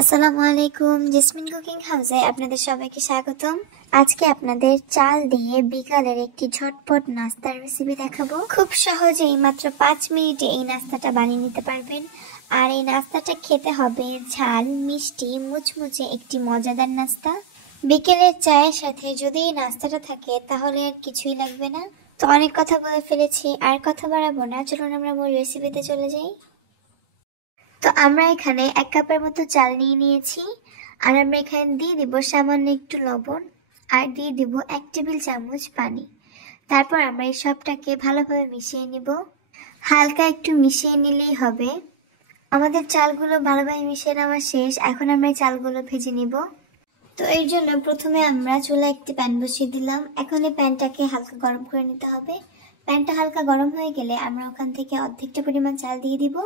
আসসালামু আলাইকুম, jasmine cooking হাউসে আপনাদের সবাইকে স্বাগতম। আজকে আপনাদের চাল দিয়ে বিকালের একটি ঝটপট নাস্তার রেসিপি দেখাবো। খুব সহজেই মাত্র 5 মিনিটে এই নাস্তাটা বানিয়ে নিতে পারবেন। আর এই নাস্তাটা খেতে হবে ঝাল মিষ্টি মুচমুচে একটি মজাদার নাস্তা। বিকেলের চায়ের সাথে যদি এই নাস্তাটা থাকে তাহলে আর কিছুই লাগবে না। তো অনেক কথা বলে ফেলেছি, আর কথা বাড়াবো না, চলুন আমরা মূল রেসিপিতে চলে যাই। তো আমরা এখানে 1 কাপের মতো চাল নিয়ে নিয়েছি, আর আমরা এখানে দিয়ে দিব সামান্য একটু লবণ, আর দিয়ে দিব 1 টেবিল চামচ পানি। তারপর আমরা এই সবটাকে ভালোভাবে মিশিয়ে নিব। হালকা একটু মিশিয়ে নিলেই হবে। আমাদের চালগুলো ভালোভাবে মিশিয়ে নেওয়া শেষ। এখন আমরা এই চালগুলো ভেজে নিব। তো এর জন্য প্রথমে আমরা চুলায় একটি প্যান বসিয়ে দিলাম। এখন এই প্যানটাকে হালকা গরম করে নিতে হবে। প্যানটা হালকা গরম হয়ে গেলে আমরা ওখান থেকে অর্ধেকটা পরিমাণ চাল দিয়ে দিব।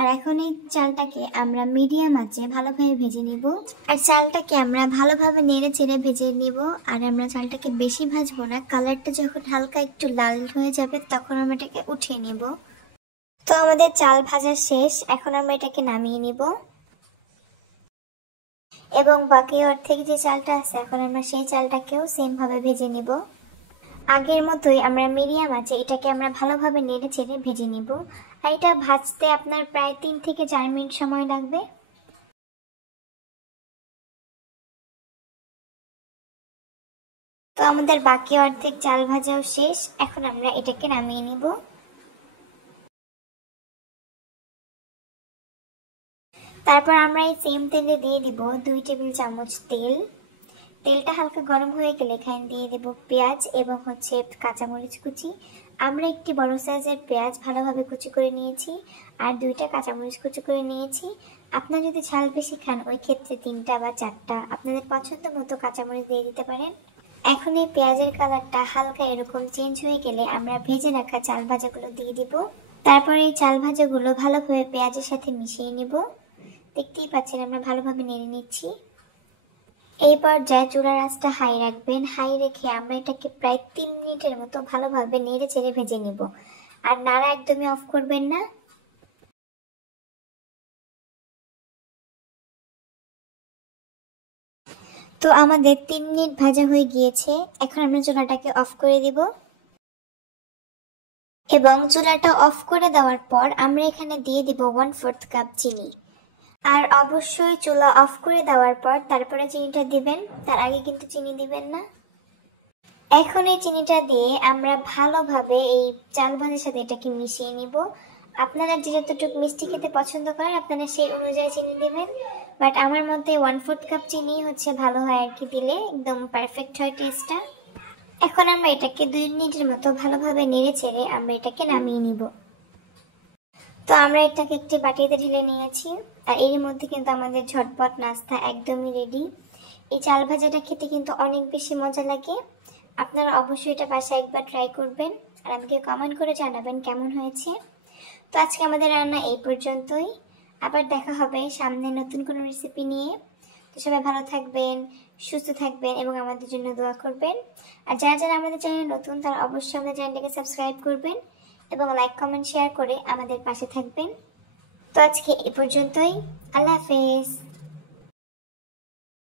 আর এখন এই চালটাকে আমরা মিডিয়াম আঁচে ভালোভাবে ভেজে নিব। আর চালটাকে আমরা ভালোভাবে নেড়ে চেড়ে ভেজে নিব। আর আমরা চালটাকে বেশি ভাজবো না, কালারটা যখন হালকা একটু লাল হয়ে যাবে তখন আমরা এটাকে উঠিয়ে নিব। তো আমাদের চাল ভাজা শেষ, এখন আমরা এটাকে নামিয়ে নিব। এবং বাকি অর্ধেক যে চালটা আছে এখন আমরা সেই চালটাকেও সেম ভাবে ভেজে নিব। আগের মতোই আমরা মিডিয়াম আছে এটাকে আমরা ভালোভাবে নেড়ে চেড়ে ভেজে নিব। আর এটা ভাজতে আপনার প্রায় 3 থেকে 4 মিনিট সময় লাগবে। তো আমাদের বাকি অর্ধেক চাল ভাজাও শেষ, এখন আমরা এটাকে নামিয়ে নিব। তারপর আমরা এই সেম তেলে দিয়ে দিব 2 টেবিল চামচ তেল। তেলটা হালকা গরম হয়ে গেলে এখানে দিয়ে দেব পেঁয়াজ এবং কাঁচামরিচ কুচি। আমরা একটি বড় সাইজের পেঁয়াজ ভালোভাবে কুচি করে নিয়েছি, আর 2টা কাঁচামরিচ কুচি করে নিয়েছি। আপনারা যদি ঝাল বেশি খান ওই ক্ষেত্রে 3টা বা 4টা আপনাদের পছন্দ মতো কাঁচামরিচ দিয়ে দিতে পারেন। এখন এই পেঁয়াজের কালারটা হালকা এরকম চেঞ্জ হয়ে গেলে আমরা ভেজে রাখা চাল ভাজাগুলো দিয়ে দিব। তারপর এই চাল ভাজাগুলো ভালোভাবে পেঁয়াজের সাথে মিশিয়ে নিব। দেখতেই পাচ্ছেন আমরা ভালোভাবে নেড়ে নিচ্ছি। এই পর্যায়ে চুলার আঁচটা হাই রাখবেন। হাই রেখে আমরা এটাকে প্রায় 3 মিনিটের মতো ভালোভাবে নেড়ে চেড়ে ভেজে নিব। আর নাড়া একদমই অফ করবেন না। তো আমাদের 3 মিনিট ভাজা হয়ে গিয়েছে, এখন আমরা চুলাটাকে অফ করে দিব। এবং চুলাটা অফ করে দেওয়ার পর আমরা এখানে দিয়ে দিব 1/4 কাপ চিনি। আর অবশ্যই চুলা অফ করে দেওয়ার পর তারপরে চিনিটা দিবেন, তার আগে কিন্তু চিনি দিবেন না। এখন এই চিনিটা দিয়ে আমরা ভালোভাবে এই চাল ভাজার সাথে এটাকে মিশিয়ে নিব। আপনারা যে যতটুকু মিষ্টি খেতে পছন্দ করেন আপনারা সেই অনুযায়ী চিনি দিবেন। বাট আমার মতে 1/4 কাপ চিনি হচ্ছে ভালো হয় আর কি, দিলে একদম পারফেক্ট হয় টেস্টটা। এখন আমরা এটাকে 2 মিনিটের মতো ভালোভাবে নেড়ে চেড়ে আমরা এটাকে নামিয়ে নিব। তো আমরা এটাকে একটি বাটিতে ঢেলে নিয়েছি। আর এর মধ্যে কিন্তু আমাদের ঝটপট নাস্তা একদমই রেডি। এই চাল ভাজাটা খেতে কিন্তু অনেক বেশি মজা লাগে। আপনারা অবশ্যই এটা বাসায় একবার ট্রাই করবেন, আর আমাকে কমেন্ট করে জানাবেন কেমন হয়েছে। তো আজকে আমাদের রান্না এই পর্যন্তই। আবার দেখা হবে সামনে নতুন কোনো রেসিপি নিয়ে। তো সবাই ভালো থাকবেন, সুস্থ থাকবেন এবং আমাদের জন্য দোয়া করবেন। আর যারা যারা আমাদের চ্যানেলে নতুন তারা অবশ্যই আমাদের চ্যানেলটাকে সাবস্ক্রাইব করবেন এবং লাইক কমেন্ট শেয়ার করে আমাদের পাশে থাকবেন। তো আজকে এই পর্যন্তই। আল্লাহ হাফেজ।